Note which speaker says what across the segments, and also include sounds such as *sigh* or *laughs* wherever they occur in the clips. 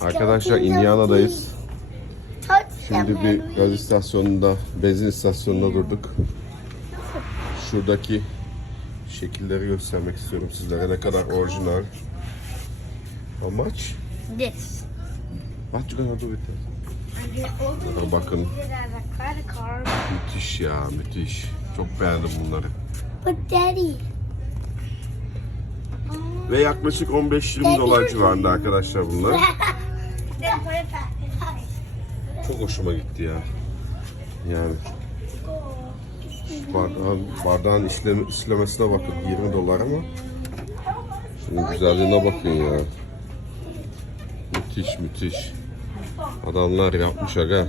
Speaker 1: Arkadaşlar Indiana'dayız. Şimdi bir gaz istasyonunda, benzin istasyonunda durduk. Şuradaki şekilleri göstermek istiyorum sizlere. Ne kadar orijinal. How much?
Speaker 2: This.
Speaker 1: What you gonna do with that? Bunlara bakın. Müthiş ya, müthiş. Çok beğendim bunları.
Speaker 2: But daddy.
Speaker 1: Ve yaklaşık 15-20 dolar civarında arkadaşlar bunlar. *laughs* Çok hoşuma gitti ya. Yani bardağın, bardağın işlem, işlemesine bakın 20 dolar ama şunun güzelliğine bakın ya. Müthiş müthiş. Adamlar yapmış aga. *laughs*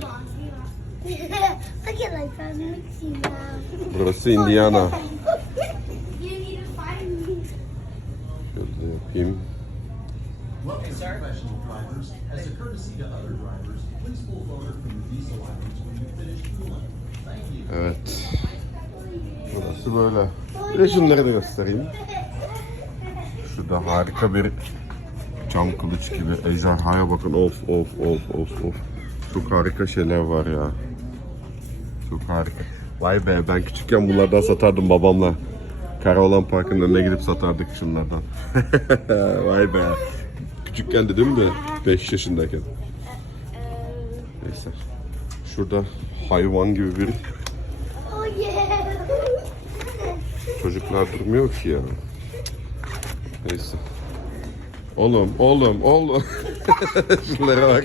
Speaker 1: Burası Indiana.
Speaker 2: You need to find me.
Speaker 1: Şöyle yapayım.
Speaker 3: Welcome to professional drivers. As a courtesy to other drivers, please pull forward from the diesel items when you finish cooling. Thank you.
Speaker 1: Evet. Burası böyle. Bir de şunları da göstereyim. Şurada harika bir cam kılıç gibi. Ejderhaya bakın. Of of of of of. Çok harika şeyler var ya. Çok harika. Vay be ben küçükken bunlardan satardım babamla. Karaoğlan Parkı'nın önüne gidip satardık şunlardan. *laughs* Vay be. Küçükken dedim de 5 yaşındayken. Neyse. Şurada hayvan gibi bir. Çocuklar durmuyor ki ya. Neyse. Oğlum, oğlum, oğlum. *laughs* Şunlara bak.